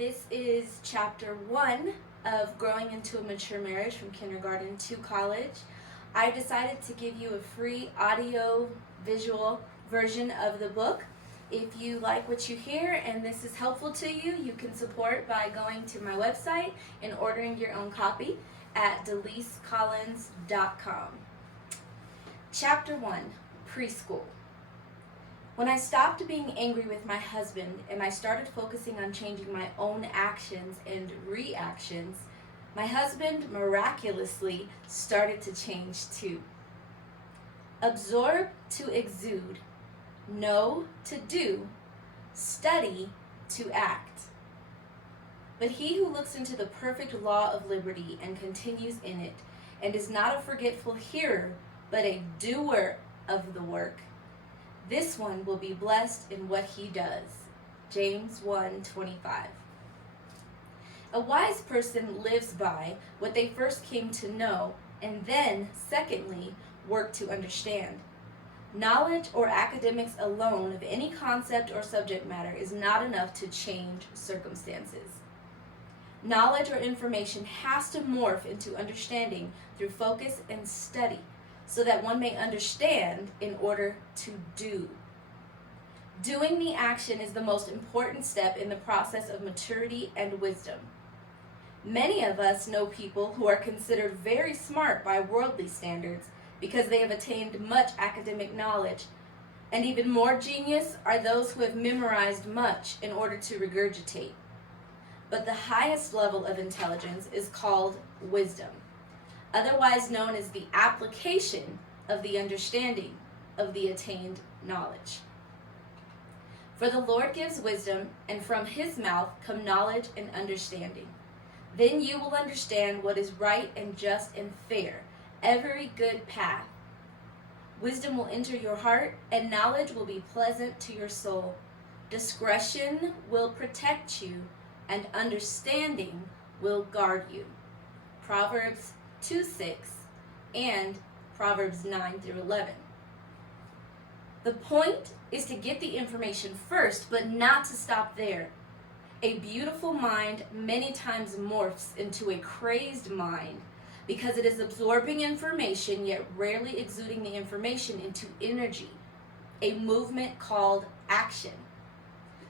This is chapter 1 of Growing into a Mature Marriage from kindergarten to college. I decided to give you a free audio visual version of the book. If you like what you hear and this is helpful to you, you can support by going to my website and ordering your own copy at delisecollins.com. Chapter 1, Preschool. When I stopped being angry with my husband and I started focusing on changing my own actions and reactions, my husband miraculously started to change too. Absorb to exude, know to do, study to act. But he who looks into the perfect law of liberty and continues in it, and is not a forgetful hearer, but a doer of the work, this one will be blessed in what he does. James 1:25. A wise person lives by what they first came to know, and then, secondly, work to understand. Knowledge or academics alone of any concept or subject matter is not enough to change circumstances. Knowledge or information has to morph into understanding through focus and study, so that one may understand in order to do. Doing the action is the most important step in the process of maturity and wisdom. Many of us know people who are considered very smart by worldly standards because they have attained much academic knowledge, and even more genius are those who have memorized much in order to regurgitate. But the highest level of intelligence is called wisdom, otherwise known as the application of the understanding of the attained knowledge. For the Lord gives wisdom, and from his mouth come knowledge and understanding. Then you will understand what is right and just and fair, every good path. Wisdom will enter your heart, and knowledge will be pleasant to your soul. Discretion will protect you, and understanding will guard you. Proverbs 2:6 and Proverbs 9-11. The point is to get the information first, but not to stop there. A beautiful mind many times morphs into a crazed mind because it is absorbing information yet rarely exuding the information into energy, a movement called action.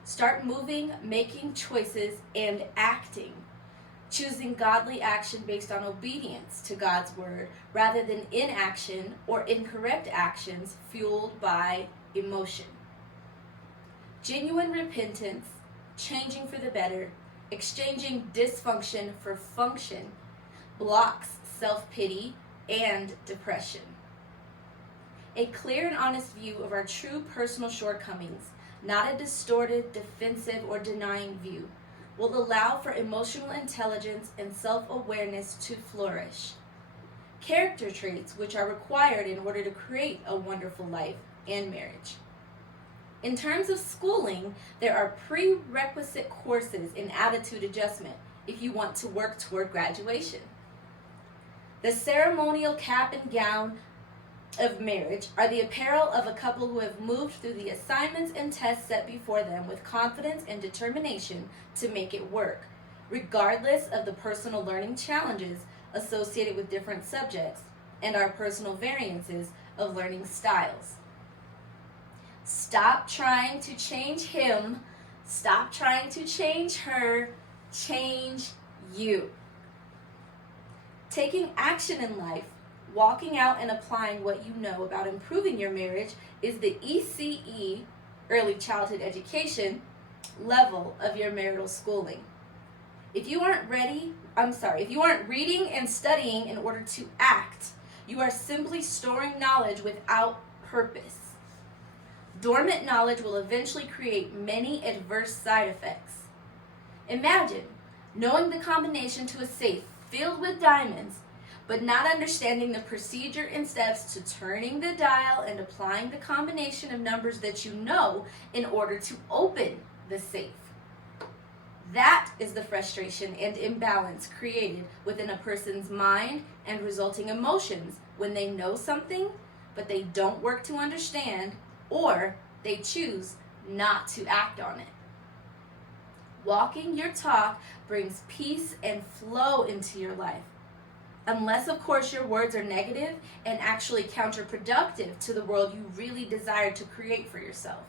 Start moving, making choices, and acting. Choosing godly action based on obedience to God's word rather than inaction or incorrect actions fueled by emotion. Genuine repentance, changing for the better, exchanging dysfunction for function, blocks self-pity and depression. A clear and honest view of our true personal shortcomings, not a distorted, defensive, or denying view, will allow for emotional intelligence and self-awareness to flourish. Character traits which are required in order to create a wonderful life and marriage. In terms of schooling, there are prerequisite courses in attitude adjustment if you want to work toward graduation. The ceremonial cap and gown of marriage are the apparel of a couple who have moved through the assignments and tests set before them with confidence and determination to make it work, regardless of the personal learning challenges associated with different subjects and our personal variances of learning styles. Stop trying to change him. Stop trying to change her. Change you. Taking action in life, walking out and applying what you know about improving your marriage is the ECE, early childhood education, level of your marital schooling. If you aren't reading and studying in order to act, you are simply storing knowledge without purpose. Dormant knowledge will eventually create many adverse side effects. Imagine knowing the combination to a safe filled with diamonds, but not understanding the procedure and steps to turning the dial and applying the combination of numbers that you know in order to open the safe. That is the frustration and imbalance created within a person's mind and resulting emotions when they know something, but they don't work to understand, or they choose not to act on it. Walking your talk brings peace and flow into your life. Unless, of course, your words are negative and actually counterproductive to the world you really desire to create for yourself.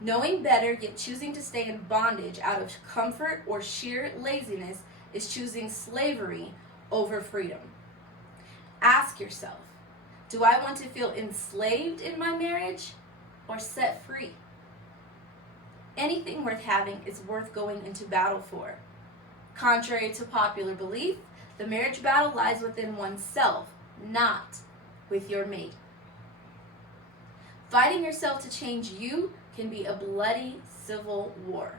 Knowing better, yet choosing to stay in bondage out of comfort or sheer laziness is choosing slavery over freedom. Ask yourself, do I want to feel enslaved in my marriage or set free? Anything worth having is worth going into battle for. Contrary to popular belief, the marriage battle lies within oneself, not with your mate. Fighting yourself to change you can be a bloody civil war.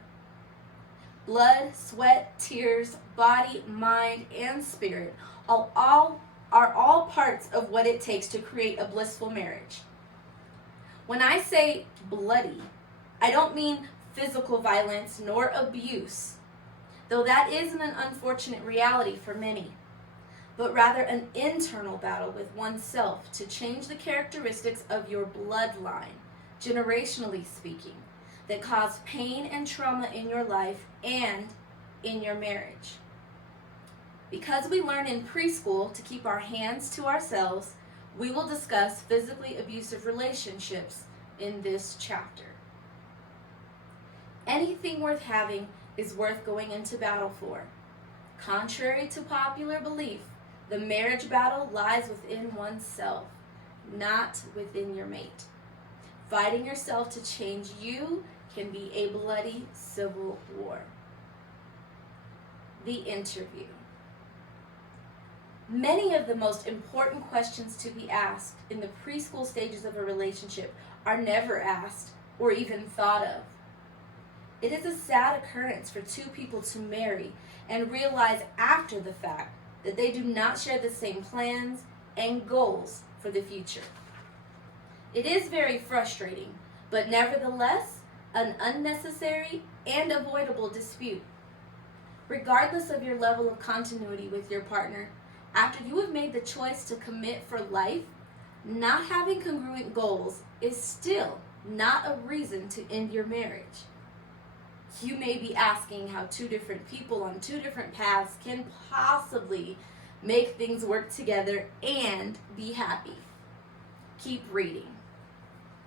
Blood, sweat, tears, body, mind, and spirit are all parts of what it takes to create a blissful marriage. When I say bloody, I don't mean physical violence nor abuse, though that is an unfortunate reality for many, but rather an internal battle with oneself to change the characteristics of your bloodline, generationally speaking, that cause pain and trauma in your life and in your marriage. Because we learn in preschool to keep our hands to ourselves, we will discuss physically abusive relationships in this chapter. Anything worth having is worth going into battle for. Contrary to popular belief, the marriage battle lies within oneself, not within your mate. Fighting yourself to change you can be a bloody civil war. The interview. Many of the most important questions to be asked in the preschool stages of a relationship are never asked or even thought of. It is a sad occurrence for two people to marry and realize after the fact that they do not share the same plans and goals for the future. It is very frustrating, but nevertheless, an unnecessary and avoidable dispute. Regardless of your level of continuity with your partner, after you have made the choice to commit for life, not having congruent goals is still not a reason to end your marriage. You may be asking how two different people on two different paths can possibly make things work together and be happy. Keep reading.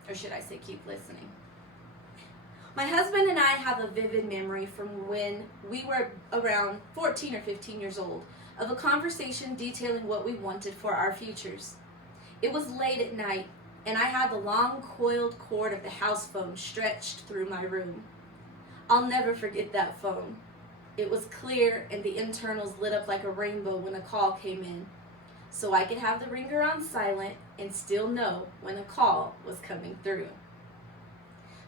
Or should I say keep listening. My husband and I have a vivid memory from when we were around 14 or 15 years old of a conversation detailing what we wanted for our futures. It was late at night, and I had the long coiled cord of the house phone stretched through my room. I'll never forget that phone. It was clear and the internals lit up like a rainbow when a call came in, so I could have the ringer on silent and still know when a call was coming through.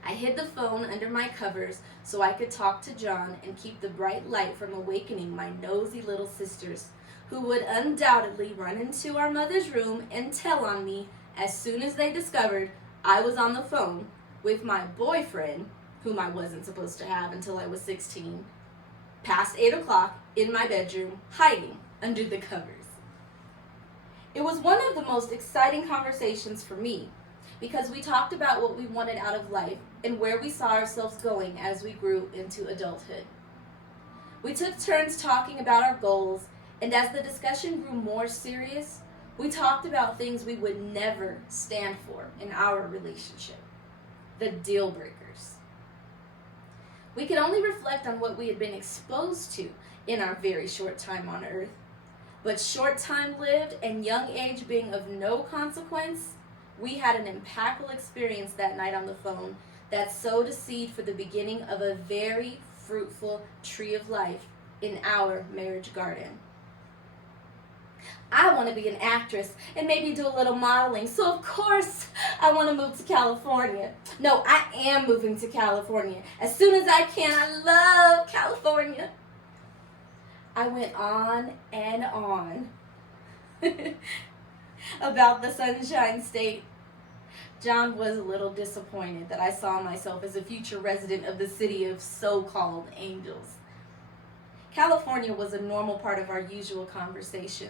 I hid the phone under my covers so I could talk to John and keep the bright light from awakening my nosy little sisters, who would undoubtedly run into our mother's room and tell on me as soon as they discovered I was on the phone with my boyfriend, whom I wasn't supposed to have until I was 16, past 8 o'clock in my bedroom, hiding under the covers. It was one of the most exciting conversations for me because we talked about what we wanted out of life and where we saw ourselves going as we grew into adulthood. We took turns talking about our goals, and as the discussion grew more serious, we talked about things we would never stand for in our relationship, the deal breakers. We could only reflect on what we had been exposed to in our very short time on earth, but short time lived and young age being of no consequence, we had an impactful experience that night on the phone that sowed a seed for the beginning of a very fruitful tree of life in our marriage garden. I want to be an actress and maybe do a little modeling, so of course I want to move to California. No, I am moving to California as soon as I can. I love California. I went on and on about the Sunshine State. John was a little disappointed that I saw myself as a future resident of the city of so-called angels. California was a normal part of our usual conversation.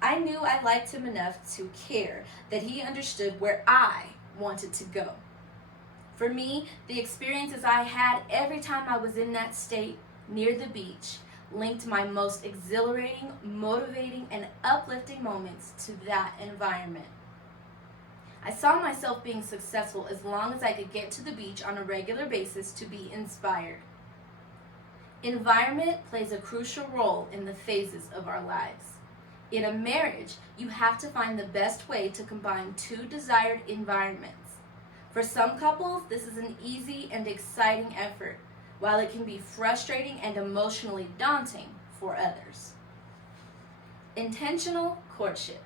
I knew I liked him enough to care that he understood where I wanted to go. For me, the experiences I had every time I was in that state near the beach linked my most exhilarating, motivating, and uplifting moments to that environment. I saw myself being successful as long as I could get to the beach on a regular basis to be inspired. Environment plays a crucial role in the phases of our lives. In a marriage, you have to find the best way to combine two desired environments. For some couples, this is an easy and exciting effort, while it can be frustrating and emotionally daunting for others. Intentional courtship.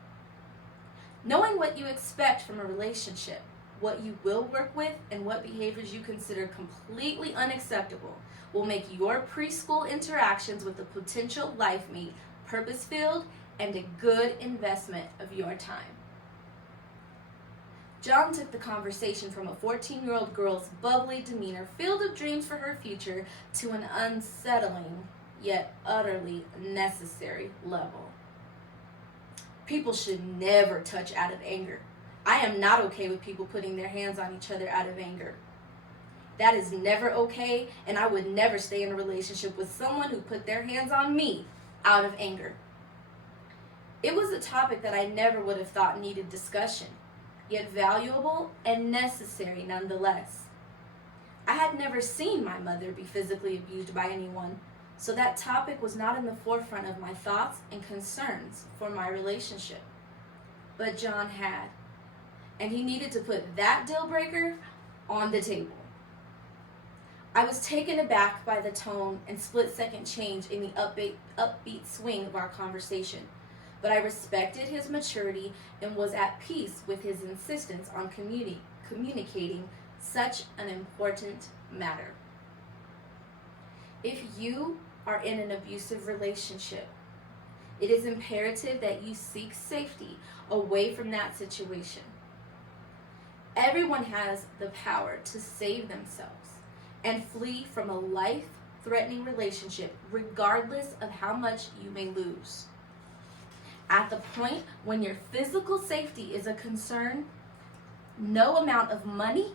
Knowing what you expect from a relationship, what you will work with, and what behaviors you consider completely unacceptable will make your preschool interactions with a potential life mate purpose-filled and a good investment of your time. John took the conversation from a 14-year-old girl's bubbly demeanor, filled with dreams for her future, to an unsettling yet utterly necessary level. People should never touch out of anger. I am not okay with people putting their hands on each other out of anger. That is never okay, and I would never stay in a relationship with someone who put their hands on me out of anger. It was a topic that I never would have thought needed discussion, yet valuable and necessary nonetheless. I had never seen my mother be physically abused by anyone, so that topic was not in the forefront of my thoughts and concerns for my relationship. But John had, and he needed to put that deal breaker on the table. I was taken aback by the tone and split-second change in the upbeat swing of our conversation, but I respected his maturity and was at peace with his insistence on communicating such an important matter. If you are in an abusive relationship, it is imperative that you seek safety away from that situation. Everyone has the power to save themselves and flee from a life-threatening relationship, regardless of how much you may lose. At the point when your physical safety is a concern, no amount of money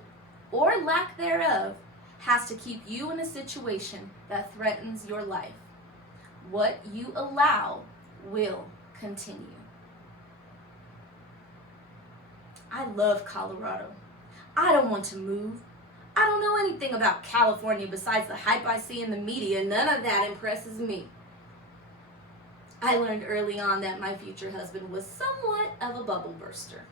or lack thereof has to keep you in a situation that threatens your life. What you allow will continue. I love Colorado. I don't want to move. I don't know anything about California besides the hype I see in the media. None of that impresses me. I learned early on that my future husband was somewhat of a bubble burster.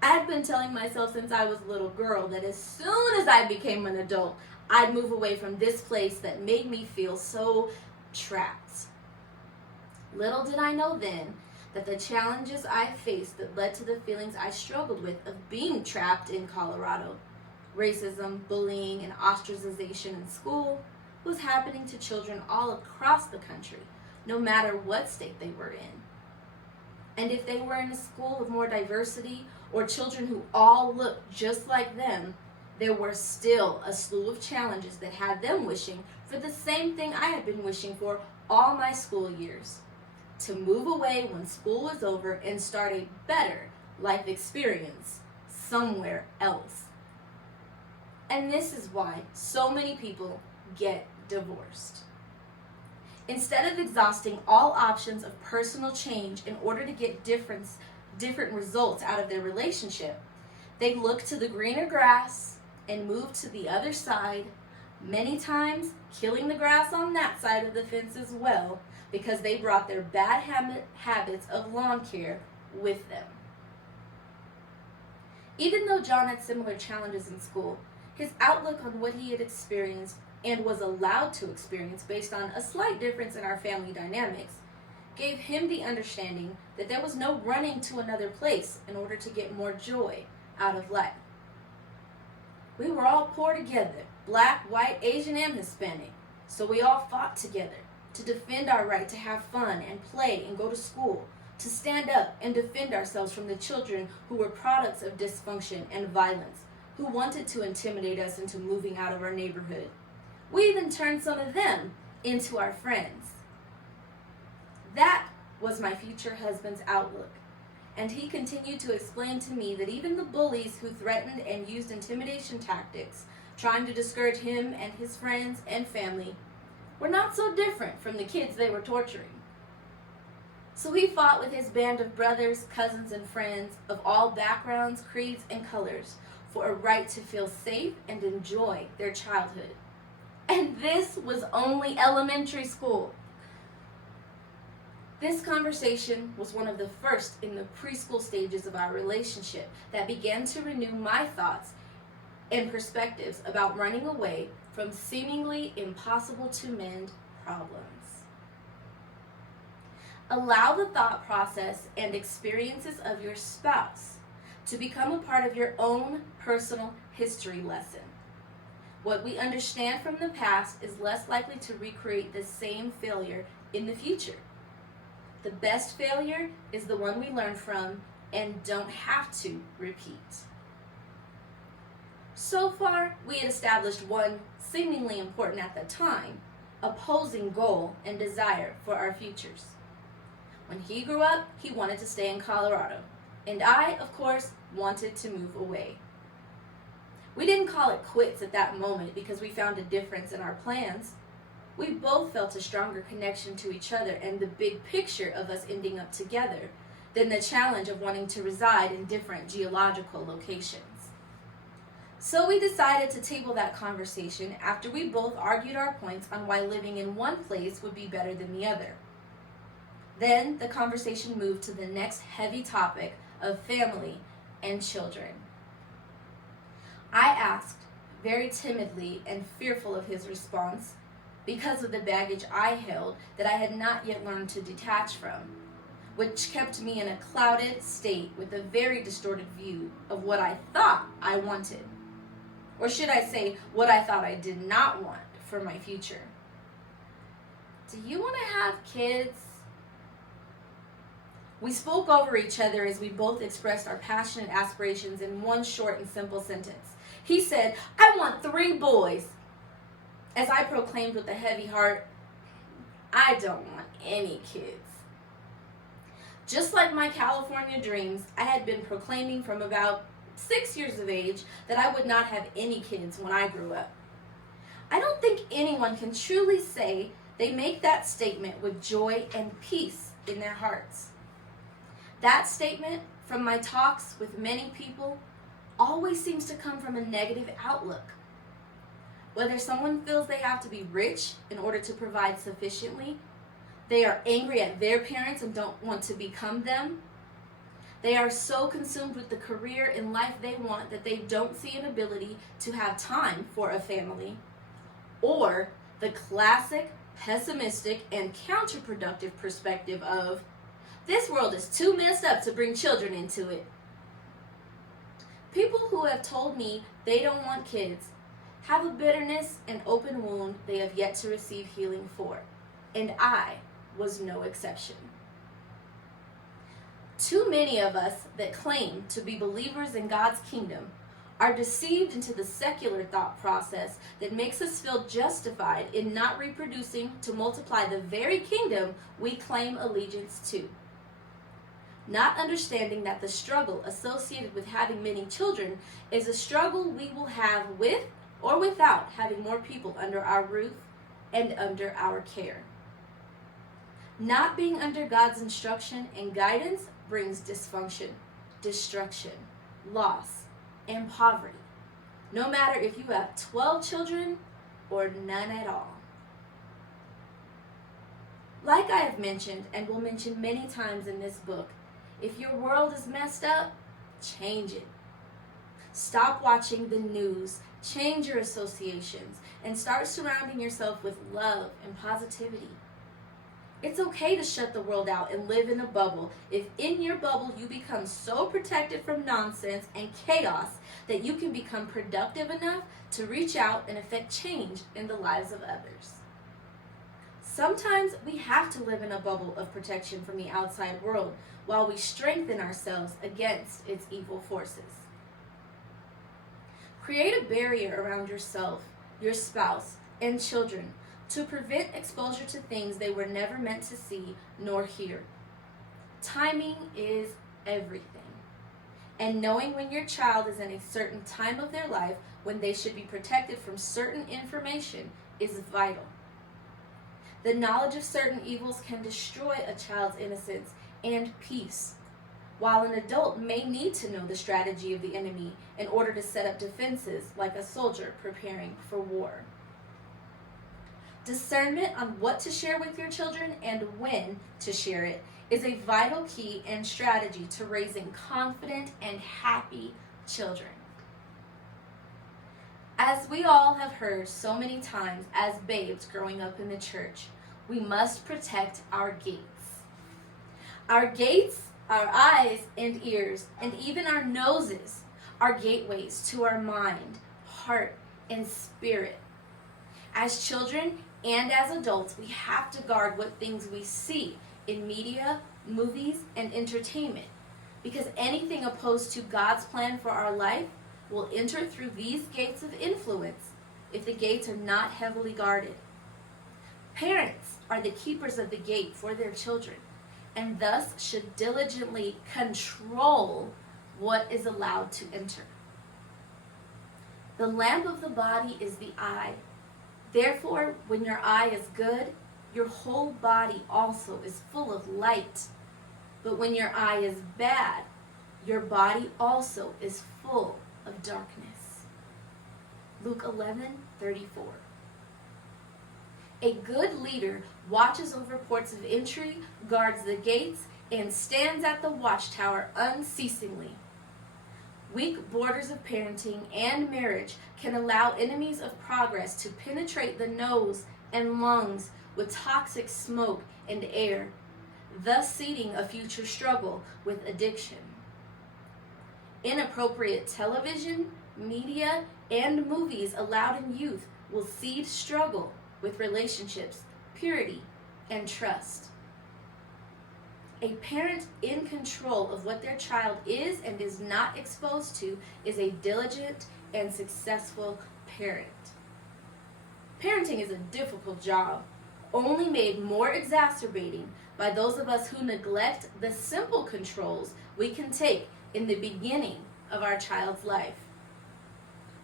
I had been telling myself since I was a little girl that as soon as I became an adult, I'd move away from this place that made me feel so trapped. Little did I know then that the challenges I faced that led to the feelings I struggled with of being trapped in Colorado, racism, bullying, and ostracization in school, was happening to children all across the country, no matter what state they were in. And if they were in a school of more diversity or children who all looked just like them, there were still a slew of challenges that had them wishing for the same thing I had been wishing for all my school years: to move away when school was over and start a better life experience somewhere else. And this is why so many people get divorced. Instead of exhausting all options of personal change in order to get different results out of their relationship, they look to the greener grass and move to the other side, many times killing the grass on that side of the fence as well, because they brought their bad habits of lawn care with them. Even though John had similar challenges in school, his outlook on what he had experienced and was allowed to experience based on a slight difference in our family dynamics gave him the understanding that there was no running to another place in order to get more joy out of life. We were all poor together, black, white, Asian, and Hispanic, so we all fought together to defend our right to have fun and play and go to school, to stand up and defend ourselves from the children who were products of dysfunction and violence, who wanted to intimidate us into moving out of our neighborhood. We even turned some of them into our friends. That was my future husband's outlook, and he continued to explain to me that even the bullies who threatened and used intimidation tactics, trying to discourage him and his friends and family, were not so different from the kids they were torturing. So he fought with his band of brothers, cousins, and friends of all backgrounds, creeds, and colors for a right to feel safe and enjoy their childhood. And this was only elementary school. This conversation was one of the first in the preschool stages of our relationship that began to renew my thoughts and perspectives about running away from seemingly impossible to mend problems. Allow the thought process and experiences of your spouse to become a part of your own personal history lesson. What we understand from the past is less likely to recreate the same failure in the future. The best failure is the one we learn from and don't have to repeat. So far, we had established one seemingly important at the time, opposing goal and desire for our futures. When he grew up, he wanted to stay in Colorado, and I, of course, wanted to move away. We didn't call it quits at that moment because we found a difference in our plans. We both felt a stronger connection to each other and the big picture of us ending up together than the challenge of wanting to reside in different geological locations. So we decided to table that conversation after we both argued our points on why living in one place would be better than the other. Then the conversation moved to the next heavy topic of family and children. I asked, very timidly and fearful of his response, because of the baggage I held that I had not yet learned to detach from, which kept me in a clouded state with a very distorted view of what I thought I wanted. Or should I say, what I thought I did not want for my future. Do you want to have kids? We spoke over each other as we both expressed our passionate aspirations in one short and simple sentence. He said, I want 3 boys. As I proclaimed with a heavy heart, I don't want any kids. Just like my California dreams, I had been proclaiming from about 6 years of age that I would not have any kids when I grew up. I don't think anyone can truly say they make that statement with joy and peace in their hearts. That statement, from my talks with many people, always seems to come from a negative outlook. Whether someone feels they have to be rich in order to provide sufficiently, they are angry at their parents and don't want to become them, they are so consumed with the career and life they want that they don't see an ability to have time for a family, or the classic pessimistic and counterproductive perspective of, this world is too messed up to bring children into it. People who have told me they don't want kids have a bitterness and open wound they have yet to receive healing for, and I was no exception. Too many of us that claim to be believers in God's kingdom are deceived into the secular thought process that makes us feel justified in not reproducing to multiply the very kingdom we claim allegiance to. Not understanding that the struggle associated with having many children is a struggle we will have with or without having more people under our roof and under our care. Not being under God's instruction and guidance brings dysfunction, destruction, loss, and poverty, no matter if you have 12 children or none at all. Like I have mentioned and will mention many times in this book, if your world is messed up, change it. Stop watching the news, change your associations, and start surrounding yourself with love and positivity. It's okay to shut the world out and live in a bubble if in your bubble you become so protected from nonsense and chaos that you can become productive enough to reach out and affect change in the lives of others. Sometimes we have to live in a bubble of protection from the outside world while we strengthen ourselves against its evil forces. Create a barrier around yourself, your spouse, and children to prevent exposure to things they were never meant to see nor hear. Timing is everything. And knowing when your child is in a certain time of their life when they should be protected from certain information is vital. The knowledge of certain evils can destroy a child's innocence and peace, while an adult may need to know the strategy of the enemy in order to set up defenses like a soldier preparing for war. Discernment on what to share with your children and when to share it is a vital key and strategy to raising confident and happy children. As we all have heard so many times as babes growing up in the church, we must protect our gates. Our gates, our eyes and ears, and even our noses are gateways to our mind, heart, and spirit. As children and as adults, we have to guard what things we see in media, movies, and entertainment, because anything opposed to God's plan for our life will enter through these gates of influence if the gates are not heavily guarded. Parents are the keepers of the gate for their children, and thus should diligently control what is allowed to enter. The lamp of the body is the eye. Therefore, when your eye is good, your whole body also is full of light. But when your eye is bad, your body also is full of darkness. Luke 11:34. A good leader watches over ports of entry, guards the gates, and stands at the watchtower unceasingly. Weak borders of parenting and marriage can allow enemies of progress to penetrate the nose and lungs with toxic smoke and air, thus seeding a future struggle with addiction. Inappropriate television, media, and movies allowed in youth will seed struggle with relationships, purity, and trust. A parent in control of what their child is and is not exposed to is a diligent and successful parent. Parenting is a difficult job, only made more exacerbating by those of us who neglect the simple controls we can take in the beginning of our child's life.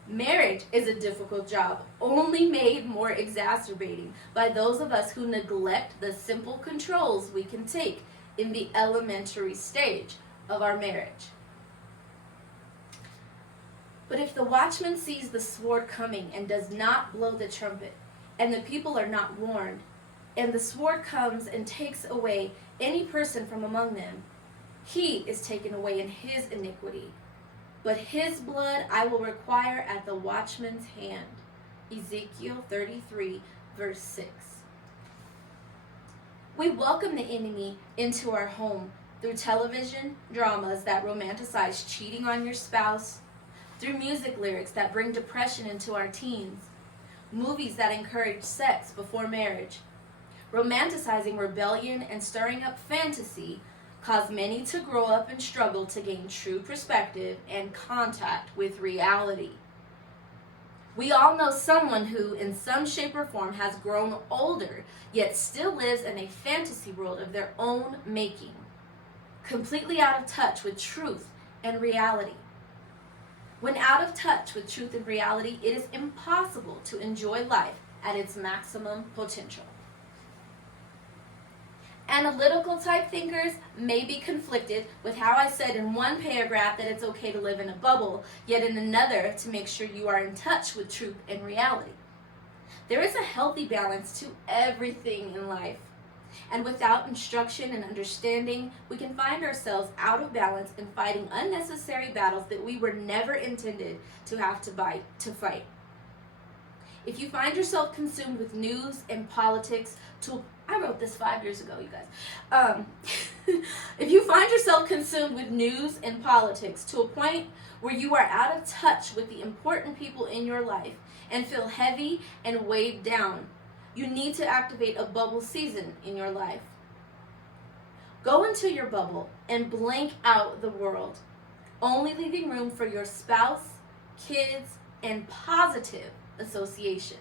Marriage is a difficult job, only made more exacerbating by those of us who neglect the simple controls we can take in the elementary stage of our marriage. But if the watchman sees the sword coming and does not blow the trumpet, and the people are not warned, and the sword comes and takes away any person from among them, he is taken away in his iniquity. But his blood I will require at the watchman's hand. Ezekiel 33, verse 6. We welcome the enemy into our home through television dramas that romanticize cheating on your spouse, through music lyrics that bring depression into our teens, movies that encourage sex before marriage. Romanticizing rebellion and stirring up fantasy cause many to grow up and struggle to gain true perspective and contact with reality. We all know someone who, in some shape or form, has grown older, yet still lives in a fantasy world of their own making, completely out of touch with truth and reality. When out of touch with truth and reality, it is impossible to enjoy life at its maximum potential. Analytical type thinkers may be conflicted with how I said in one paragraph that it's okay to live in a bubble, yet in another to make sure you are in touch with truth and reality. There is a healthy balance to everything in life. And without instruction and understanding, we can find ourselves out of balance and fighting unnecessary battles that we were never intended to have to fight. If you find yourself consumed with news and politics I wrote this 5 years ago, you guys. If you find yourself consumed with news and politics to a point where you are out of touch with the important people in your life and feel heavy and weighed down, you need to activate a bubble season in your life. Go into your bubble and blank out the world, only leaving room for your spouse, kids, and positive associations.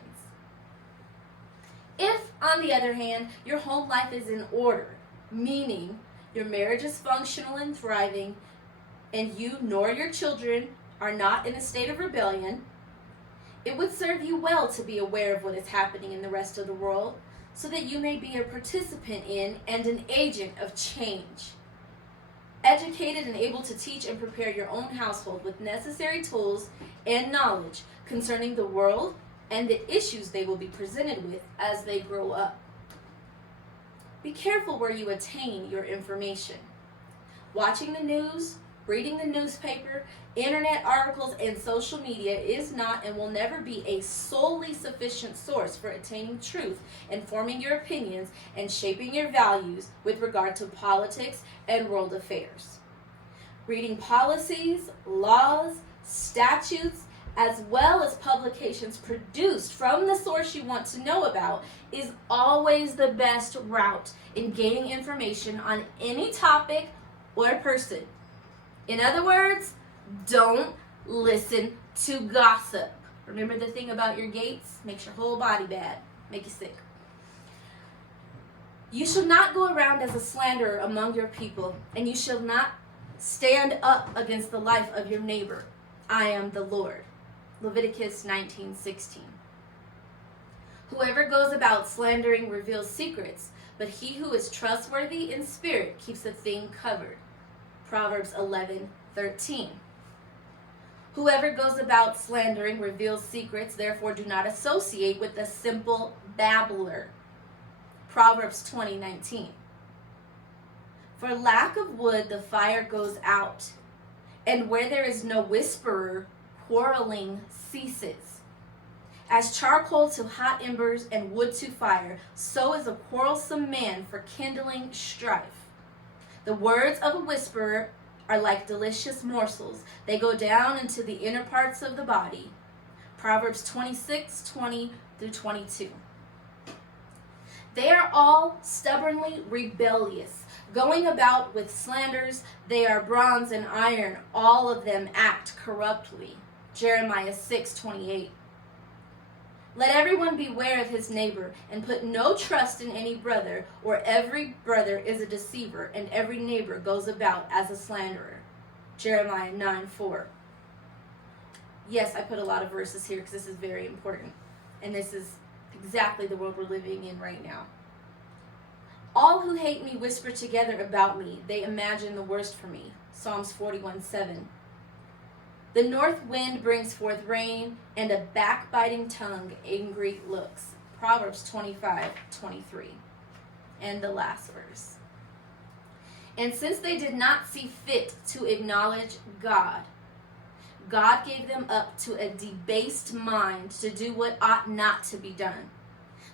If, on the other hand, your home life is in order, meaning your marriage is functional and thriving, and you nor your children are not in a state of rebellion, it would serve you well to be aware of what is happening in the rest of the world so that you may be a participant in and an agent of change. Educated and able to teach and prepare your own household with necessary tools and knowledge concerning the world and the issues they will be presented with as they grow up. Be careful where you attain your information. Watching the news, reading the newspaper, internet articles, and social media is not and will never be a solely sufficient source for attaining truth and forming your opinions and shaping your values with regard to politics and world affairs. Reading policies, laws, statutes, as well as publications produced from the source you want to know about is always the best route in gaining information on any topic or person. In other words, don't listen to gossip. Remember the thing about your gates? Makes your whole body bad, make you sick. You shall not go around as a slanderer among your people, and you shall not stand up against the life of your neighbor. I am the Lord. Leviticus 19:16. Whoever goes about slandering reveals secrets, but he who is trustworthy in spirit keeps a thing covered. Proverbs 11:13. Whoever goes about slandering reveals secrets, therefore do not associate with a simple babbler. Proverbs 20:19. For lack of wood the fire goes out, and where there is no whisperer, quarreling ceases. As charcoal to hot embers and wood to fire, so is a quarrelsome man for kindling strife. The words of a whisperer are like delicious morsels. They go down into the inner parts of the body. Proverbs 26:20-22. They are all stubbornly rebellious, going about with slanders. They are bronze and iron. All of them act corruptly. Jeremiah 6:28. Let everyone beware of his neighbor, and put no trust in any brother, or every brother is a deceiver, and every neighbor goes about as a slanderer. Jeremiah 9:4. Yes, I put a lot of verses here because this is very important, and this is exactly the world we're living in right now. All who hate me whisper together about me. They imagine the worst for me. Psalms 41:7. The north wind brings forth rain, and a backbiting tongue angry looks. Proverbs 25:23. And the last verse. And since they did not see fit to acknowledge God, God gave them up to a debased mind to do what ought not to be done.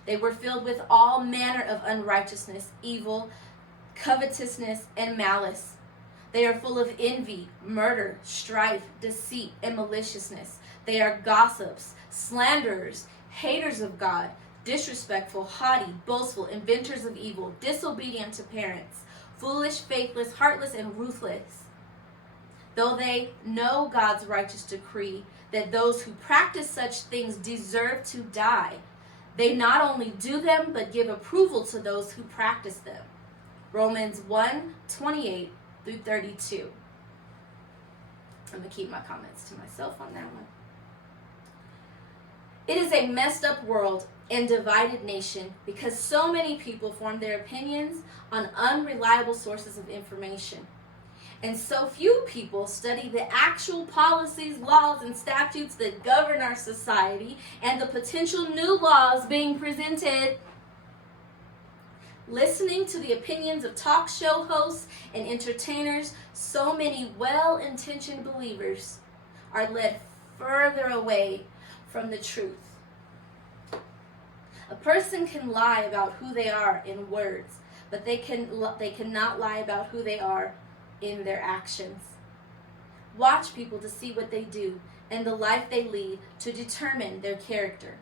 They were filled with all manner of unrighteousness, evil, covetousness, and malice. They are full of envy, murder, strife, deceit, and maliciousness. They are gossips, slanderers, haters of God, disrespectful, haughty, boastful, inventors of evil, disobedient to parents, foolish, faithless, heartless, and ruthless. Though they know God's righteous decree that those who practice such things deserve to die, they not only do them, but give approval to those who practice them. Romans 1:28-32. I'm going to keep my comments to myself on that one. It is a messed up world and divided nation because so many people form their opinions on unreliable sources of information. And so few people study the actual policies, laws, and statutes that govern our society and the potential new laws being presented. Listening to the opinions of talk show hosts and entertainers, so many well-intentioned believers are led further away from the truth. A person can lie about who they are in words, but they cannot lie about who they are in their actions. Watch people to see what they do and the life they lead to determine their character.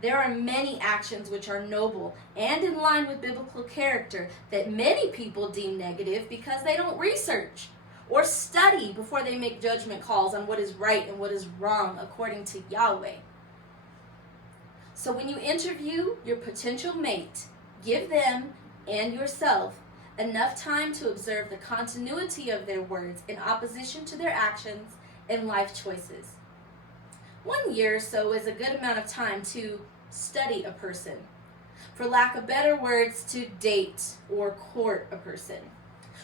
There are many actions which are noble and in line with biblical character that many people deem negative because they don't research or study before they make judgment calls on what is right and what is wrong according to Yahweh. So when you interview your potential mate, give them and yourself enough time to observe the continuity of their words in opposition to their actions and life choices. 1 year or so is a good amount of time to study a person. For lack of better words, to date or court a person.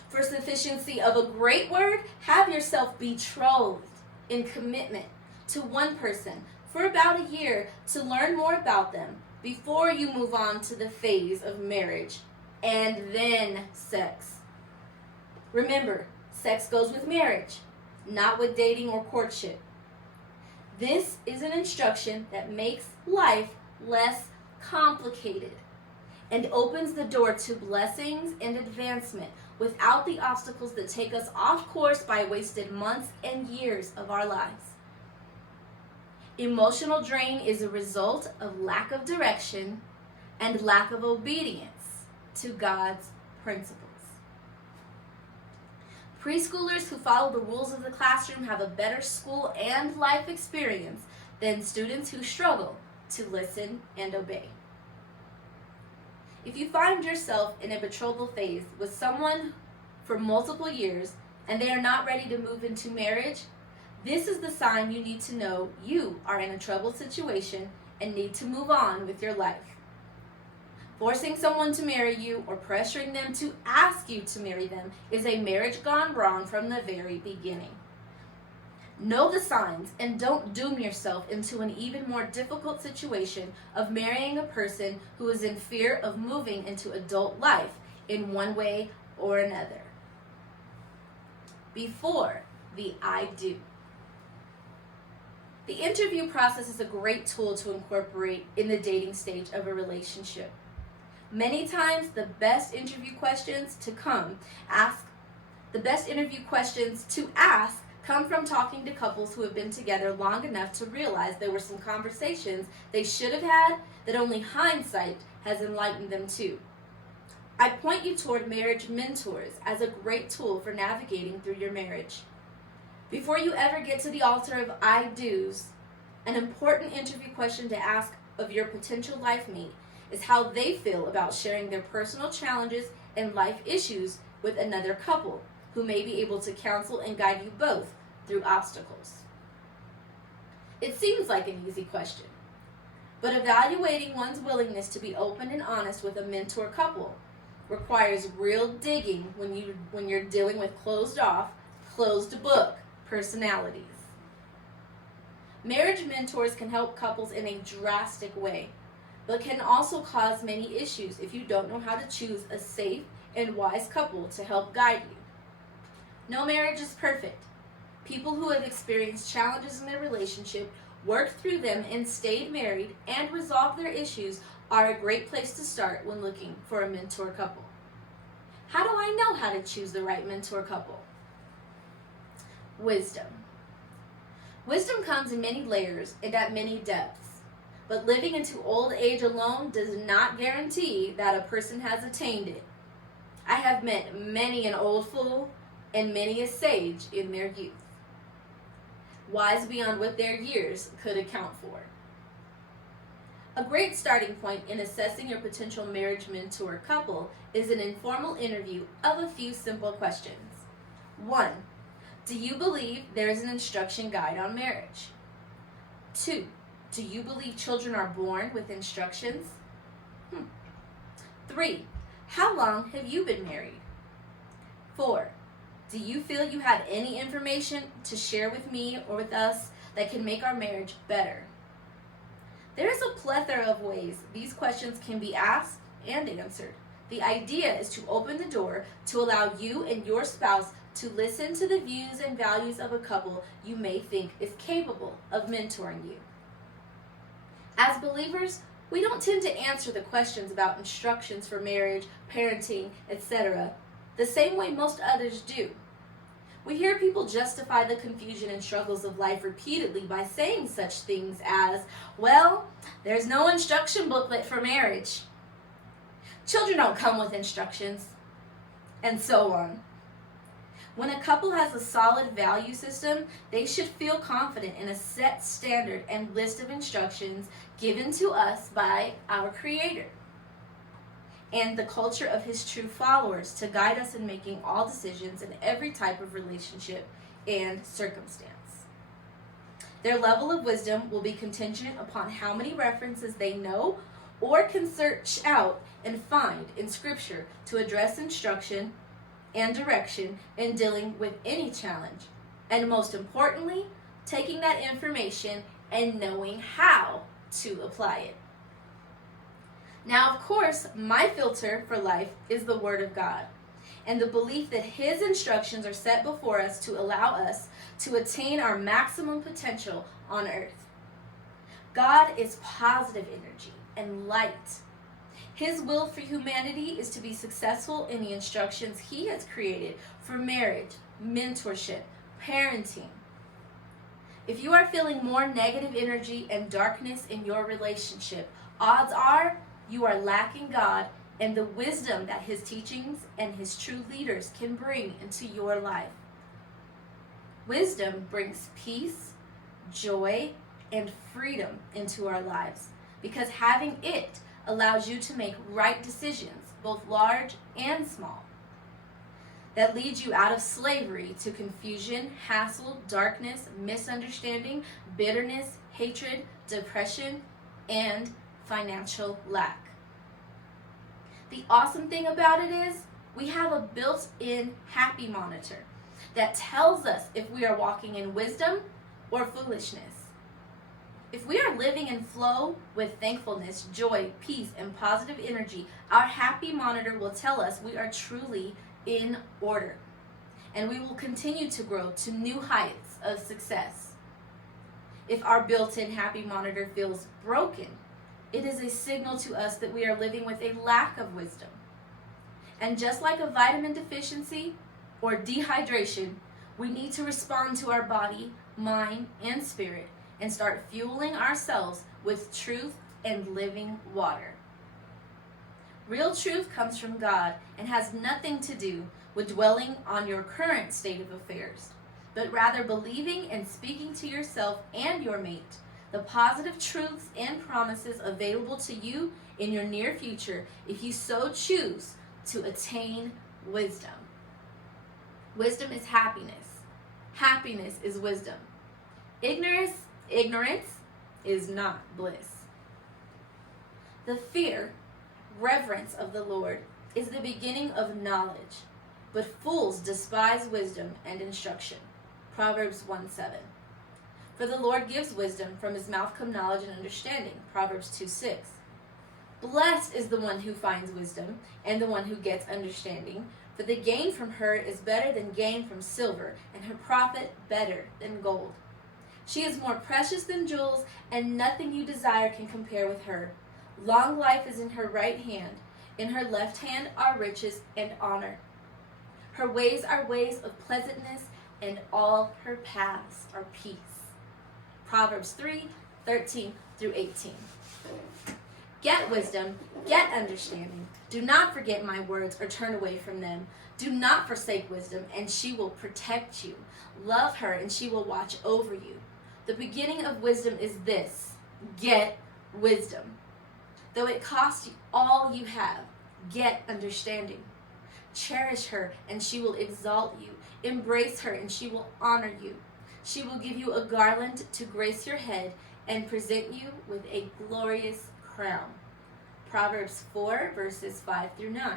For sufficiency of a great word, have yourself betrothed in commitment to one person for about a year to learn more about them before you move on to the phase of marriage and then sex. Remember, sex goes with marriage, not with dating or courtship. This is an instruction that makes life less complicated and opens the door to blessings and advancement without the obstacles that take us off course by wasted months and years of our lives. Emotional drain is a result of lack of direction and lack of obedience to God's principles. Preschoolers who follow the rules of the classroom have a better school and life experience than students who struggle to listen and obey. If you find yourself in a betrothal phase with someone for multiple years and they are not ready to move into marriage, this is the sign you need to know you are in a troubled situation and need to move on with your life. Forcing someone to marry you or pressuring them to ask you to marry them is a marriage gone wrong from the very beginning. Know the signs and don't doom yourself into an even more difficult situation of marrying a person who is in fear of moving into adult life in one way or another. Before the I do. The interview process is a great tool to incorporate in the dating stage of a relationship. Many times, the best interview questions to ask come from talking to couples who have been together long enough to realize there were some conversations they should have had that only hindsight has enlightened them to. I point you toward marriage mentors as a great tool for navigating through your marriage. Before you ever get to the altar of I do's, an important interview question to ask of your potential life mate is how they feel about sharing their personal challenges and life issues with another couple who may be able to counsel and guide you both through obstacles. It seems like an easy question, but evaluating one's willingness to be open and honest with a mentor couple requires real digging when you're dealing with closed book personalities. Marriage mentors can help couples in a drastic way, but can also cause many issues if you don't know how to choose a safe and wise couple to help guide you. No marriage is perfect. People who have experienced challenges in their relationship, worked through them, and stayed married and resolved their issues are a great place to start when looking for a mentor couple. How do I know how to choose the right mentor couple? Wisdom. Wisdom comes in many layers and at many depths, but living into old age alone does not guarantee that a person has attained it. I have met many an old fool and many a sage in their youth, wise beyond what their years could account for. A great starting point in assessing your potential marriage mentor couple is an informal interview of a few simple questions. 1. Do you believe there is an instruction guide on marriage? 2. Do you believe children are born with instructions? 3. How long have you been married? 4. Do you feel you have any information to share with me or with us that can make our marriage better? There is a plethora of ways these questions can be asked and answered. The idea is to open the door to allow you and your spouse to listen to the views and values of a couple you may think is capable of mentoring you. As believers, we don't tend to answer the questions about instructions for marriage, parenting, etc. the same way most others do. We hear people justify the confusion and struggles of life repeatedly by saying such things as, well, there's no instruction booklet for marriage. Children don't come with instructions, and so on. When a couple has a solid value system, they should feel confident in a set standard and list of instructions given to us by our Creator. and the culture of his true followers to guide us in making all decisions in every type of relationship and circumstance. Their level of wisdom will be contingent upon how many references they know or can search out and find in Scripture to address instruction and direction in dealing with any challenge. And most importantly, taking that information and knowing how to apply it. Now, of course, my filter for life is the Word of God and the belief that His instructions are set before us to allow us to attain our maximum potential on earth. God is positive energy and light. His will for humanity is to be successful in the instructions He has created for marriage, mentorship, parenting. If you are feeling more negative energy and darkness in your relationship, odds are you are lacking God and the wisdom that His teachings and His true leaders can bring into your life. Wisdom brings peace, joy, and freedom into our lives because having it allows you to make right decisions, both large and small, that leads you out of slavery to confusion, hassle, darkness, misunderstanding, bitterness, hatred, depression, and financial lack. The awesome thing about it is we have a built-in happy monitor that tells us if we are walking in wisdom or foolishness. If we are living in flow with thankfulness, joy, peace, and positive energy, our happy monitor will tell us we are truly in order, and we will continue to grow to new heights of success. If our built-in happy monitor feels broken, it is a signal to us that we are living with a lack of wisdom. And just like a vitamin deficiency or dehydration, we need to respond to our body, mind, and spirit and start fueling ourselves with truth and living water. Real truth comes from God and has nothing to do with dwelling on your current state of affairs, but rather believing and speaking to yourself and your mate the positive truths and promises available to you in your near future if you so choose to attain wisdom. Wisdom is happiness. Happiness is wisdom. Ignorance is not bliss. The fear, reverence of the Lord is the beginning of knowledge, but fools despise wisdom and instruction. Proverbs 1:7. For the Lord gives wisdom, from His mouth come knowledge and understanding. Proverbs 2:6. Blessed is the one who finds wisdom and the one who gets understanding, for the gain from her is better than gain from silver, and her profit better than gold. She is more precious than jewels, and nothing you desire can compare with her. Long life is in her right hand. In her left hand are riches and honor. Her ways are ways of pleasantness, and all her paths are peace. Proverbs 3:13-18. Get wisdom, get understanding. Do not forget my words or turn away from them. Do not forsake wisdom, and she will protect you. Love her, and she will watch over you. The beginning of wisdom is this: get wisdom. Though it costs you all you have, get understanding. Cherish her, and she will exalt you. Embrace her, and she will honor you. She will give you a garland to grace your head and present you with a glorious crown. Proverbs 4:5-9.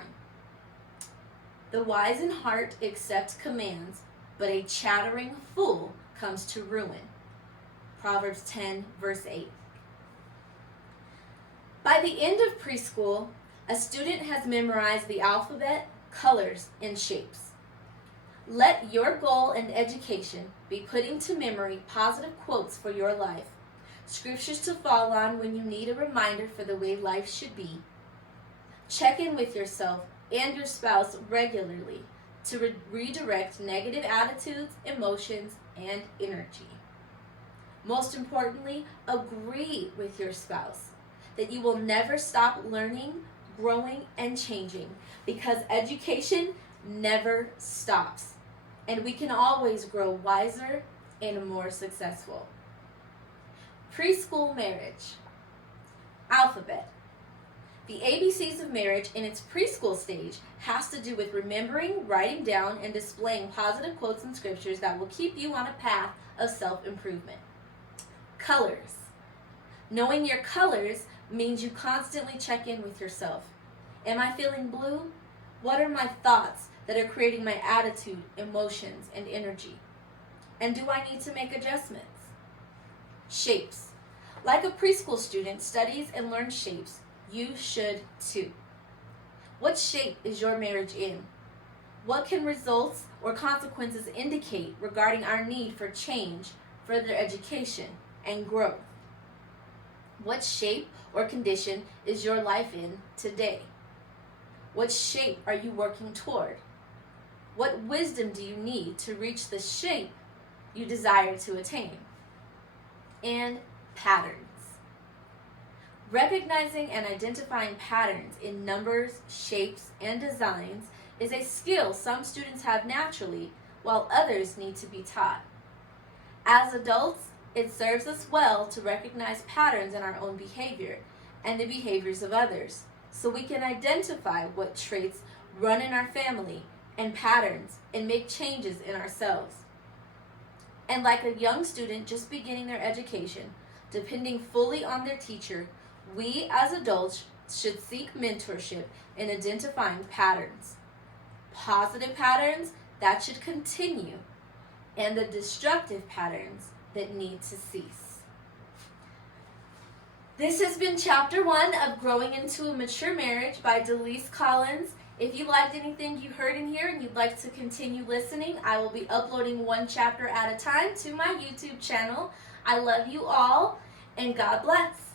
The wise in heart accept commands, but a chattering fool comes to ruin. Proverbs 10:8. By the end of preschool, a student has memorized the alphabet, colors, and shapes. Let your goal in education be putting to memory positive quotes for your life, scriptures to fall on when you need a reminder for the way life should be. Check in with yourself and your spouse regularly to redirect negative attitudes, emotions, and energy. Most importantly, agree with your spouse that you will never stop learning, growing, and changing, because education never stops, and we can always grow wiser and more successful. Preschool marriage. Alphabet. The ABCs of marriage in its preschool stage has to do with remembering, writing down, and displaying positive quotes and scriptures that will keep you on a path of self-improvement. Colors. Knowing your colors means you constantly check in with yourself. Am I feeling blue? What are my thoughts that are creating my attitude, emotions, and energy? And do I need to make adjustments? Shapes. Like a preschool student studies and learns shapes, you should too. What shape is your marriage in? What can results or consequences indicate regarding our need for change, further education, and growth? What shape or condition is your life in today? What shape are you working toward? What wisdom do you need to reach the shape you desire to attain? And patterns. Recognizing and identifying patterns in numbers, shapes, and designs is a skill some students have naturally, while others need to be taught. As adults, it serves us well to recognize patterns in our own behavior and the behaviors of others, so we can identify what traits run in our family and patterns and make changes in ourselves. And like a young student just beginning their education, depending fully on their teacher, we as adults should seek mentorship in identifying patterns. Positive patterns that should continue, and the destructive patterns that need to cease. This has been Chapter 1 of Growing into a Mature Marriage by Delise Collins. If you liked anything you heard in here and you'd like to continue listening, I will be uploading one chapter at a time to my YouTube channel. I love you all, and God bless.